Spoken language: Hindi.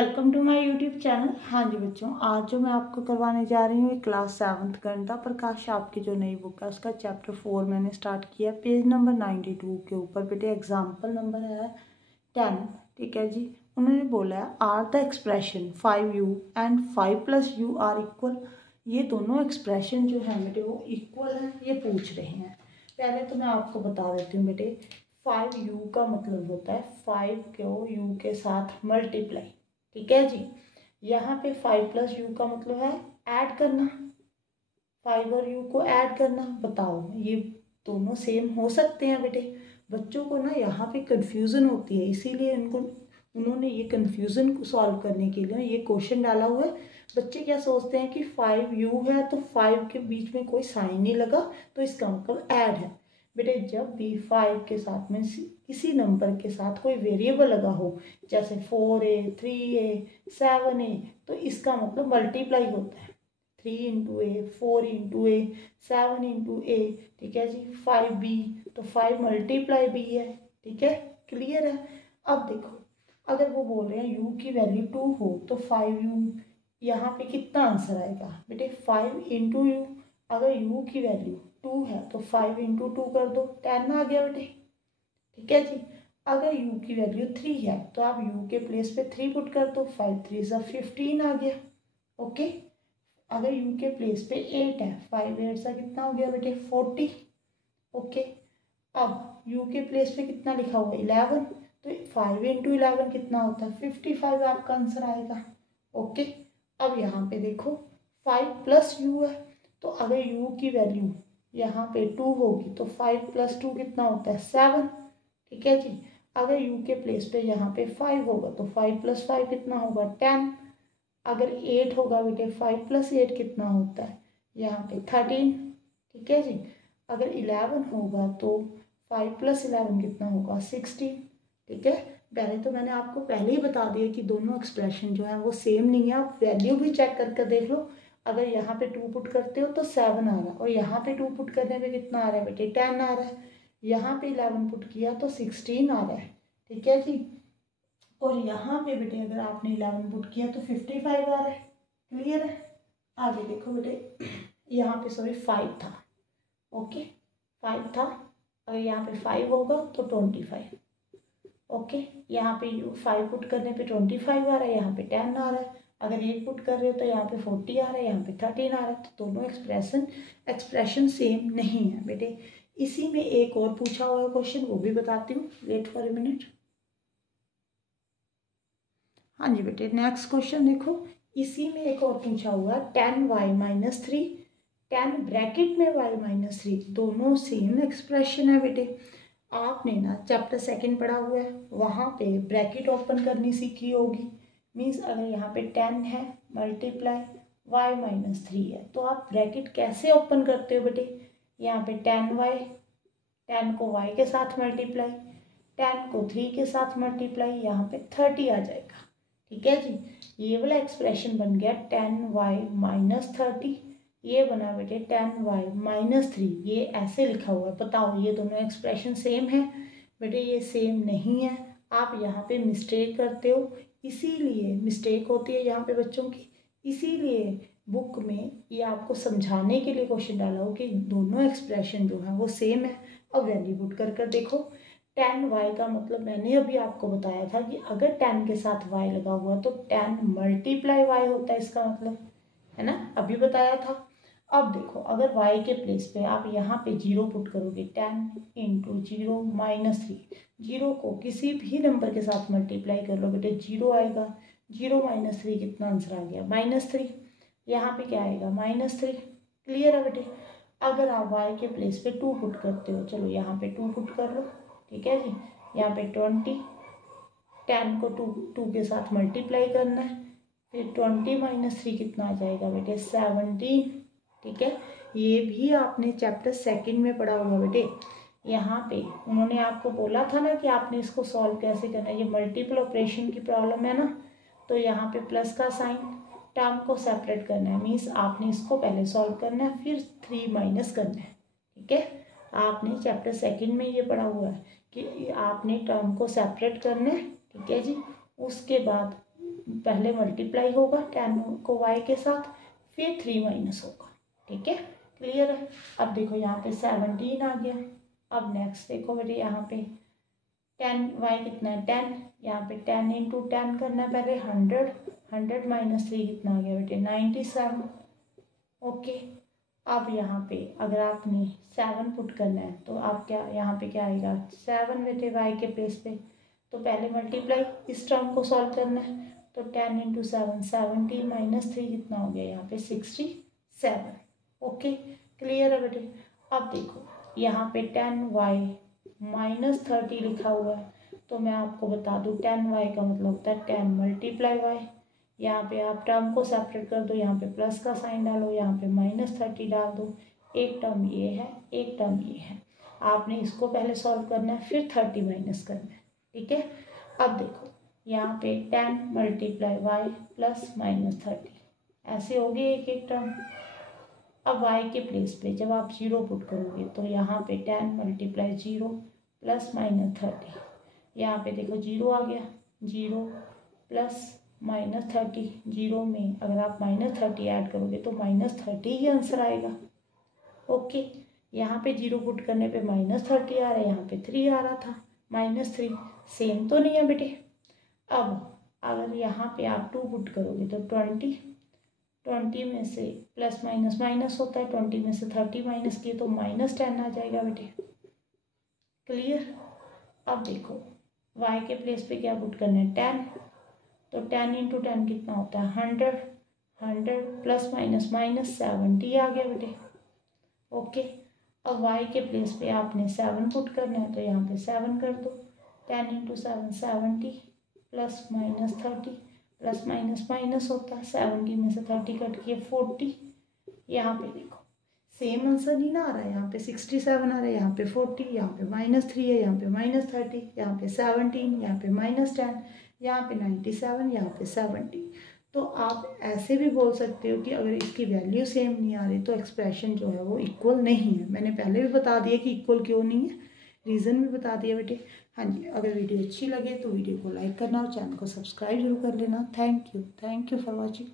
Welcome to my YouTube channel. हाँ जी बच्चों, आज जो मैं आपको करवाने जा रही हूँ क्लास 7th गणिता प्रकाश आपकी जो नई बुक है उसका चैप्टर 4 मैंने स्टार्ट किया। पेज नंबर 92 के ऊपर बेटे एग्जाम्पल नंबर है 10। ठीक है जी। उन्होंने बोला है are the expression 5u and 5 + u are equal. ये दोनों एक्सप्रेशन जो है बेटे वो इक्वल है, ये पूछ रहे हैं। पहले तो मैं आपको बता देती हूँ बेटे, 5u का मतलब होता है 5 को u के साथ मल्टीप्लाई। ठीक है जी। यहाँ पे 5 + u का मतलब है ऐड करना, 5 और u को ऐड करना। बताओ ये दोनों सेम हो सकते हैं बेटे? बच्चों को ना यहाँ पे कंफ्यूजन होती है, इसीलिए उन्होंने ये कंफ्यूजन को सॉल्व करने के लिए ये क्वेश्चन डाला हुआ है। बच्चे क्या सोचते हैं कि 5u है तो 5 के बीच में कोई साइन नहीं लगा तो इसका मतलब ऐड है। बेटे जब भी 5 के साथ में किसी नंबर के साथ कोई वेरिएबल लगा हो, जैसे 4a 3a 7a, तो इसका मतलब मल्टीप्लाई होता है। 3 × a 4 × a 7 × a। ठीक है जी। 5b तो 5 मल्टीप्लाई b है। ठीक है, क्लियर है। अब देखो, अगर वो बोल रहे हैं u की वैल्यू 2 हो तो 5u, यहाँ पे कितना आंसर आएगा बेटे? 5 × u। अगर u की वैल्यू 2 है तो 5 × 2 कर दो, 10 आ गया बेटे। ठीक है जी। अगर u की वैल्यू 3 है तो आप u के प्लेस पे 3 पुट कर दो, 5 3 = 15 आ गया। ओके। अगर u के प्लेस पे 8 है, 5 8 सा कितना हो गया बेटे? 40। ओके। अब u के प्लेस पे कितना लिखा हुआ है? 11, तो 5 × 11 कितना होता है? 55 आपका आंसर आएगा। ओके। अब यहाँ पे देखो 5 + u है, तो अगर u की वैल्यू यहाँ पे 2 होगी तो 5 + 2 कितना होता है? 7। ठीक है जी। अगर u के प्लेस पे यहाँ पे 5 होगा तो 5 + 5 कितना होगा? 10। अगर 8 होगा बेटे, 5 + 8 कितना होता है? यहाँ पे 13। ठीक है जी। अगर 11 होगा तो 5 + 11 कितना होगा? 16। ठीक है। पहले तो मैंने आपको पहले ही बता दिया कि दोनों एक्सप्रेशन जो है वो सेम नहीं है। आप वैल्यू भी चेक करके देख लो। अगर यहाँ पे 2 पुट करते हो तो 7 आ रहा है, और यहाँ पे 2 पुट करने पे कितना आ रहा है बेटे? 10 आ रहा है। यहाँ पे 11 पुट किया तो 16 आ रहा है। ठीक है जी। और यहाँ पे बेटे अगर आपने 11 पुट किया तो 55 आ रहा है। क्लियर है। आगे देखो बेटे, यहाँ पे सॉरी 5 था। ओके, 5 था। अगर यहाँ पे 5 होगा तो 25। ओके। यहाँ पे 5 पुट करने पे 25 आ रहा है, यहाँ पे 10 आ रहा है। अगर 8 पुट कर रहे हो तो यहाँ पे 40 आ रहा है, यहाँ पे 13 आ रहा है। तो दोनों एक्सप्रेशन सेम नहीं है बेटे। इसी में एक और पूछा हुआ क्वेश्चन, वो भी बताती हूँ, वेट फॉर ए मिनट। हाँ जी बेटे, नेक्स्ट क्वेश्चन देखो, इसी में एक और पूछा हुआ 10y - 3, 10 ब्रैकेट में y - 3, दोनों सेम एक्सप्रेशन है बेटे। आपने ना चैप्टर 2 पढ़ा हुआ है, वहाँ पे ब्रैकेट ओपन करनी सीखी होगी। मीन्स अगर यहाँ पे 10 है मल्टीप्लाई y - 3 है, तो आप ब्रैकेट कैसे ओपन करते हो बेटे? यहाँ पे 10y, 10 को y के साथ मल्टीप्लाई, 10 को 3 के साथ मल्टीप्लाई, यहाँ पे 30 आ जाएगा। ठीक है जी। ये वाला एक्सप्रेशन बन गया 10y - 30, ये बना बेटे 10y - 3। ये ऐसे लिखा हुआ है। बताओ ये दोनों एक्सप्रेशन सेम है? बेटे ये सेम नहीं है, आप यहाँ पे मिस्टेक करते हो। इसीलिए मिस्टेक होती है यहाँ पे बच्चों की, इसीलिए बुक में ये आपको समझाने के लिए क्वेश्चन डाला हो कि दोनों एक्सप्रेशन जो है वो सेम है। अब वैल्यू पुट कर देखो। 10y का मतलब मैंने अभी आपको बताया था कि अगर 10 के साथ y लगा हुआ तो 10 × y होता है, इसका मतलब, है ना, अभी बताया था। अब देखो, अगर y के प्लेस पे आप यहाँ पे 0 पुट करोगे, 10 × 0 - 3, 0 को किसी भी नंबर के साथ मल्टीप्लाई कर लो बेटे, 0 आएगा। 0 - 3 कितना आंसर आ गया? -3। यहाँ पे क्या आएगा? -3। क्लियर है बेटे। अगर आप y के प्लेस पे 2 पुट करते हो, चलो यहाँ पे 2 पुट कर लो। ठीक है जी। यहाँ पे 20, 10 को 2 के साथ मल्टीप्लाई करना है, फिर 20 - 3 कितना आ जाएगा बेटे? 17। ठीक है। ये भी आपने चैप्टर 2 में पढ़ा हुआ बेटे। यहाँ पे उन्होंने आपको बोला था ना कि आपने इसको सॉल्व कैसे करना है। ये मल्टीपल ऑपरेशन की प्रॉब्लम है ना, तो यहाँ पे प्लस का साइन, टर्म को सेपरेट करना है। मीन्स आपने इसको पहले सॉल्व करना है, फिर 3 माइनस करना है। ठीक है। आपने चैप्टर 2 में ये पढ़ा हुआ है कि आपने टर्म को सेपरेट करना है। ठीक है जी। उसके बाद पहले मल्टीप्लाई होगा 10 को y के साथ, फिर 3 माइनस होगा। ठीक है, क्लियर है। अब देखो यहाँ पे 17 आ गया। अब नेक्स्ट देखो बेटे यहाँ पे 10y कितना है 10, यहाँ पे 10 इंटू 10 करना है पहले 100 माइनस 3 कितना आ गया बेटे 97। ओके, अब यहाँ पे अगर आपने 7 पुट करना है तो आप क्या यहाँ पे क्या आएगा 7 बेटे y के प्लेस पे, तो पहले मल्टीप्लाई इस टर्म को सॉल्व करना है, तो 10 इंटू 7 70 माइनस 3 कितना हो गया यहाँ पे 67। ओके, क्लियर है बेटे। अब देखो यहाँ पे 10y माइनस 30 लिखा हुआ है, तो मैं आपको बता दूँ 10y का मतलब होता है 10 मल्टीप्लाई y। यहाँ पे आप टर्म को सेपरेट कर दो, यहाँ पे प्लस का साइन डालो, यहाँ पे माइनस 30 डाल दो। एक टर्म ये है, एक टर्म ये है, आपने इसको पहले सॉल्व करना है, फिर 30 माइनस करना है। ठीक है, अब देखो यहाँ पे 10 मल्टीप्लाई वाई प्लस माइनस 30, ऐसे हो गए एक एक टर्म। अब y के प्लेस पे जब आप 0 पुट करोगे तो यहाँ पे 10 मल्टीप्लाई 0 प्लस माइनस 30, यहाँ पे देखो 0 आ गया, 0 प्लस माइनस 30, 0 में अगर आप माइनस 30 ऐड करोगे तो माइनस 30 ही आंसर आएगा। ओके, यहाँ पे 0 पुट करने पे माइनस 30 आ रहा है, यहाँ पे 3 आ रहा था, माइनस 3 सेम तो नहीं है बेटे। अब अगर यहाँ पे आप 2 पुट करोगे तो 20 में से प्लस माइनस माइनस होता है, 20 में से 30 माइनस किए तो माइनस 10 आ जाएगा बेटे। क्लियर। अब देखो y के प्लेस पे क्या पुट करना है 10, तो 10 इंटू 10 कितना होता है 100 प्लस माइनस माइनस 70 आ गया बेटे। ओके, अब y के प्लेस पे आपने 7 पुट करना है, तो यहाँ पे 7 कर दो, 10 into 7 70 plus minus 30, plus minus minus होता है, 70 में से 30 कट किए 40। यहाँ पे देखो सेम आंसर नहीं ना आ रहा है, यहाँ पे 67 आ रहा है, यहाँ पे 40, यहाँ पे माइनस 3 है, यहाँ पे माइनस 30, यहाँ पे 17, यहाँ पे माइनस 10, यहाँ पे 97, यहाँ पे 70। तो आप ऐसे भी बोल सकते हो कि अगर इसकी वैल्यू सेम नहीं आ रही तो एक्सप्रेशन जो है वो इक्वल नहीं है। मैंने पहले भी बता दिया कि इक्वल क्यों नहीं है, रीज़न भी बता दिया बेटे। हाँ जी, अगर वीडियो अच्छी लगे तो वीडियो को लाइक करना और चैनल को सब्सक्राइब जरूर कर लेना। Thank you for watching.